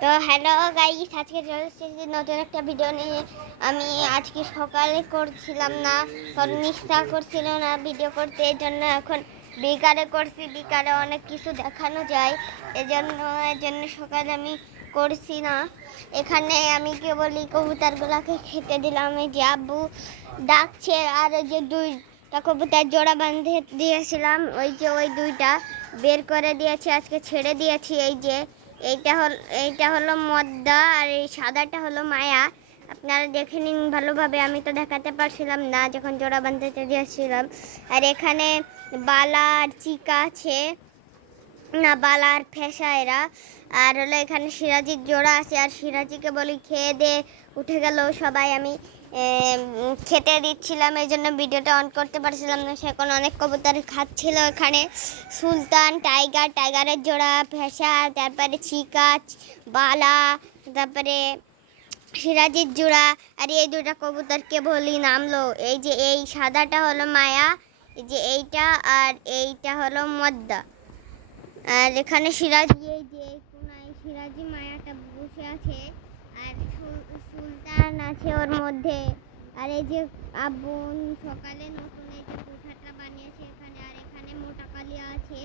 তো hello guys, আজকে চলে এসেছি নতুন একটা ভিডিও নিয়ে। আমি আজকে সকালে করছিলাম না, কারণ ইচ্ছা করছিল না ভিডিও করতে, এই জন্য এখন বিকালে করছি। বিকালে অনেক কিছু দেখানো যায়, এজন্য সকালে আমি করছি না। এখানে আমি কেবলই কবুতরগুলোকে খেতে দিলাম। এই যে আব্বু ডাকছে, আর ওই যে দুইটা কবুতর জোড়া বাঁধে দিয়েছিলাম, ওই দুইটা বের করে দিয়েছি, আজকে ছেড়ে দিয়েছি। এইটা হলো মদ্দা, আর এই সাদাটা হলো মায়া। আপনারা দেখে নিন ভালোভাবে, আমি তো দেখাতে পারছিলাম না যখন জোড়া বাঁধতে দিয়েছিলাম। আর এখানে বালা আর চিকা আছে, না বালা আর ফেসা এরা। আর হলো এখানে সিরাজির জোড়া আছে, আর সিরাজিকে বলি খেয়ে দিয়ে উঠে গেল সবাই। আমি খেতে দিচ্ছিলাম, এই জন্য ভিডিওটা অন করতে পারছিলাম না। সেখন অনেক কবুতর খাচ্ছিল। এখানে সুলতান, টাইগারের জোড়া, ফেসা, তারপরে চিকা, বালা, তারপরে সিরাজির জোড়া। আর এই দুটা কবুতরকে বলি নামলো। এই যে এই সাদাটা হলো মায়া, এই যে এইটা, আর এইটা হলো মদ্দা। আর এখানে সিরাজি, এই যে কোনায় সিরাজি মায়াটা বসে আছে, আর সুলতান আছে ওর মধ্যে। আর এই যে আব্বু সকালে নতুন এই যে কোঠাটা বানিয়েছে এখানে, আর এখানে মোটা কালিয়া আছে।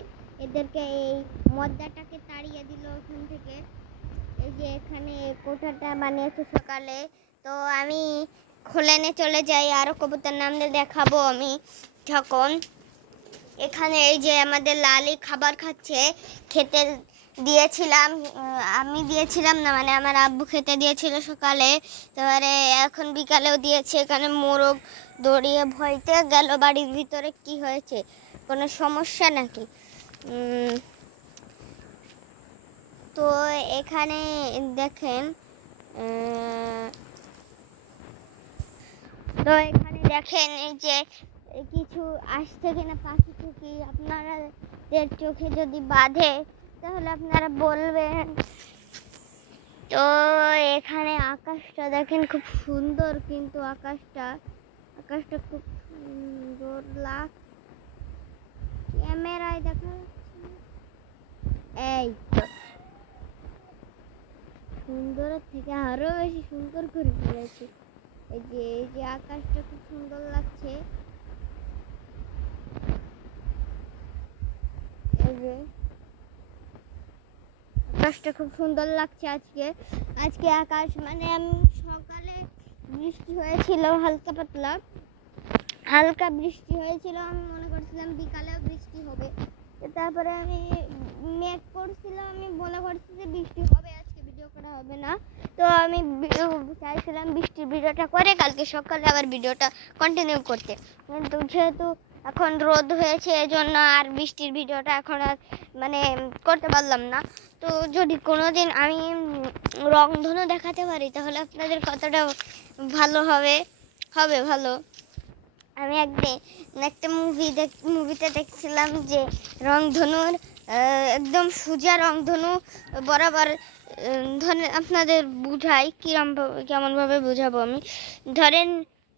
এদেরকে এই মদ্দাটাকে তাড়িয়ে দিল ওখান থেকে। এই যে এখানে কোঠাটা বানিয়েছে সকালে। তো আমি খোলেনে চলে যাই, আরও কবুতর নামলে দেখাবো আমি যখন। এখানে এই যে আমাদের লালি খাবার খাচ্ছে, খেতে দিয়েছিলাম। আমি দিয়েছিলাম না, মানে আমার আব্বু খেতে দিয়েছিল সকালে, তারপরে এখন বিকালেও দিয়েছে। এখানে মোরগ দৌড়িয়ে ভয়তে গেল বাড়ির ভিতরে। কি হয়েছে, কোনো সমস্যা নাকি? তো এখানে দেখেন, এই যে কিছু আসছে কিনা পাখি টুকি, আপনাদের চোখে যদি বাঁধে তাহলে আপনারা বলবেন। তো এখানে আকাশটা দেখেন, খুব সুন্দর, কিন্তু আকাশটা খুব সুন্দর ক্যামেরায় দেখা যাচ্ছে। এই তো সুন্দরের থেকে আরো বেশি সুন্দর করে ফেলেছি। এই যে আকাশটা খুব সুন্দর লাগছে। এই যে আকাশটা খুব সুন্দর লাগছে আজকে আকাশ, মানে আমি সকালে বৃষ্টি হয়েছিল, হালকা বৃষ্টি হয়েছিল। আমি মনে করছিলাম বিকালেও বৃষ্টি হবে, তারপরে আমি মেঘ করছিলাম, আমি মনে করছি যে বৃষ্টি হবে, আজকে ভিডিও করা হবে না। তো আমি চাইছিলাম বৃষ্টির ভিডিওটা করে কালকে সকালে আবার ভিডিওটা কন্টিনিউ করতে, কিন্তু যেহেতু এখন রোদ হয়েছে, এজন্য আর বৃষ্টির ভিডিওটা এখন আর মানে করতে পারলাম না। তো যদি কোনোদিন আমি রংধনু দেখাতে পারি তাহলে আপনাদের কতটা ভালো হবে ভালো। আমি একদিন একটা মুভিতে দেখছিলাম যে রংধনুর একদম সোজা রংধনু বরাবর। ধরেন আপনাদের বুঝাই কেমনভাবে বুঝাবো আমি। ধরেন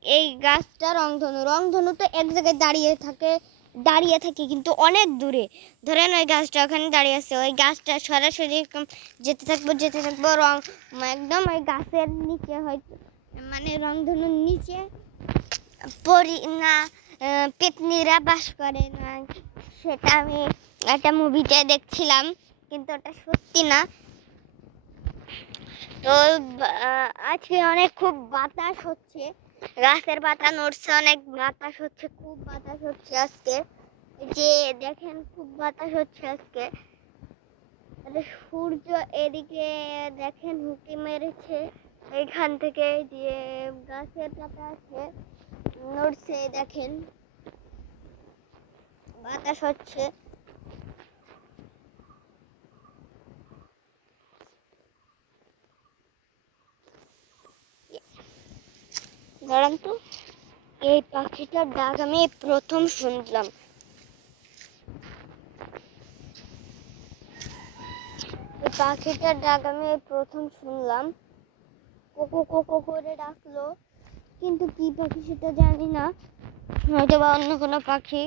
এই গাছটা রংধনু তো এক জায়গায় দাঁড়িয়ে থাকে কিন্তু অনেক দূরে। ধরেন ওই গাছটা ওখানে দাঁড়িয়ে আছে, ওই গাছটা সরাসরি যেতে থাকবো একদম ওই গাছের নিচে, হয়তো মানে রংধনুর নিচে পেতনিরা বাস করে না। সেটা আমি একটা মুভিতে দেখছিলাম, কিন্তু ওটা সত্যি না। তো আজকে অনেক খুব বাতাস হচ্ছে, গাছের পাতা নড়ছে, অনেক বাতাস হচ্ছে, খুব বাতাস হচ্ছে আজকে। যে দেখেন খুব বাতাস হচ্ছে আজকে। সূর্য এদিকে দেখেন হুকি মেরেছে, এইখান থেকে যে গাছের পাতা আছে নড়ছে, দেখেন বাতাস হচ্ছে। দাঁড়ান তো, এই পাখিটার ডাক আমি প্রথম শুনলাম। কোকো কোকো করে ডাকলো, কিন্তু কি পাখি সেটা জানি না, হয়তো বা অন্য কোনো পাখি।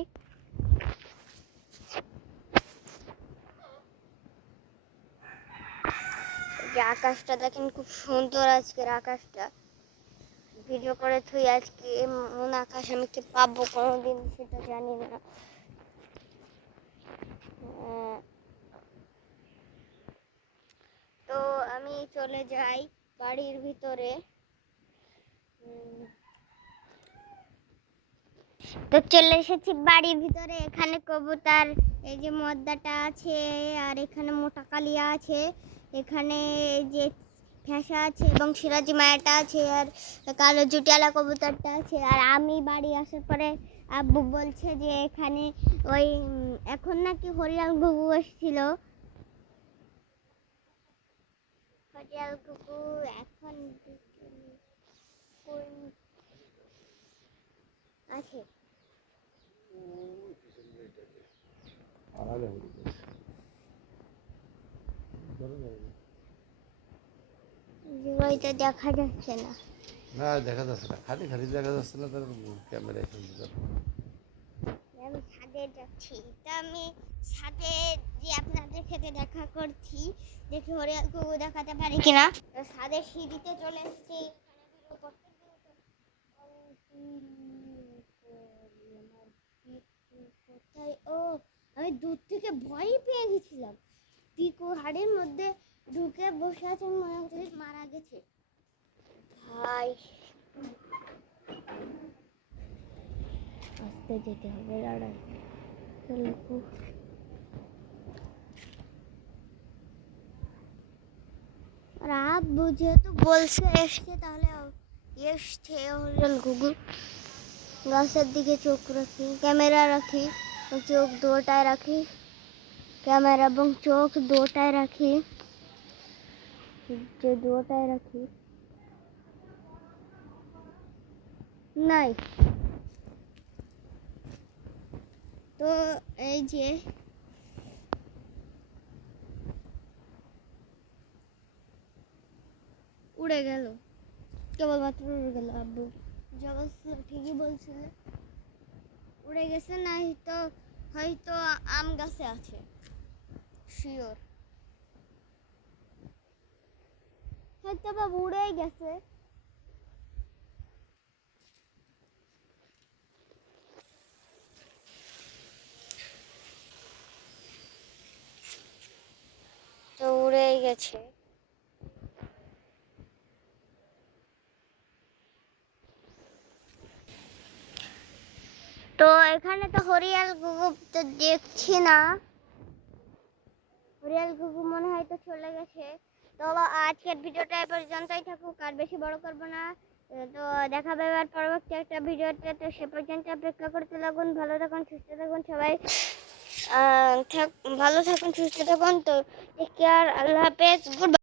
যে আকাশটা দেখেন, খুব সুন্দর আজকের আকাশটা। ভিডিও করে থুই আজকে এমন আকাশ আমি কি পাবো কোনোদিন সেটা জানি না। তো আমি চলে যাই বাড়ির ভিতরে। তো চলে এসেছি বাড়ির ভিতরে। এখানে কবুতর, এই যে মদ্দাটা আছে, আর এখানে মোটা কালিয়া আছে, এখানে এই যে ফ্যাসা আছে এবং সিরাজি মায়াটা আছে, আর কালো জুটিয়ালা কবুতরটা আছে। আর আমি বাড়ি আসার পরে আব্বু বলছে যে এখানে ওই এখন নাকি হরিয়াল ঘুঘু এসেছিল। হরিয়াল ঘুঘু এখন আছে। ওইটা দেখা যাচ্ছে না। না দেখা যাচ্ছে না, খালি খালি দেখা যাচ্ছে না, তার ক্যামেরায় আমি ছাদে যাচ্ছি। তা আমি ছাদে যে আপনাদের সাথে দেখা করছি, দেখি হরিয়াল ঘুঘু দেখাতে পারি কিনা। ছাদের সিঁড়িতে চলে এসেছি। কোথায়? ও, আমি দূর থেকে ভয় পেয়ে গেছিলাম। পিকু হাড়ির মধ্যে ঢুকে বসে আছে, মনে হচ্ছে মারা গেছে ভাই। আস্তে যেতে হবে, দাঁড়ান। রাত বুঝে তো বলছে এসছে, তাহলে এসছে হরিয়াল ঘুঘু। গাছের দিকে চোখ রাখি, ক্যামেরা রাখি, চোখ দুটায় রাখি, ক্যামেরা এবং চোখ দুটায় রাখি, যে দুটায় রাখি নাই। তো এই যে উড়ে গেল, কেবলমাত্র উড়ে গেল। আব্বু জবাব ঠিকই বলছিল, উড়ে গেছে। না তো হয়তো আম গাছে আছে, শিওর। হয়তো বা উড়েই গেছে। তো উড়েই গেছে। তো এখানে তো হরিয়াল ঘুঘু তো দেখছি না। হরিয়াল ঘুঘু মনে হয় তো চলে গেছে। তো আজকের ভিডিওটা এ পর্যন্তই থাকুক, আর বেশি বড় করব না। তো দেখা হবে এবার পরবর্তী একটা ভিডিওতে। তো সে পর্যন্ত অপেক্ষা করতে লাগুন। ভালো থাকুন, সুস্থ থাকুন সবাই। ভালো থাকুন, সুস্থ থাকুন। তো টেক কেয়ার, আল্লাহ হাফেজ, গুড বাই।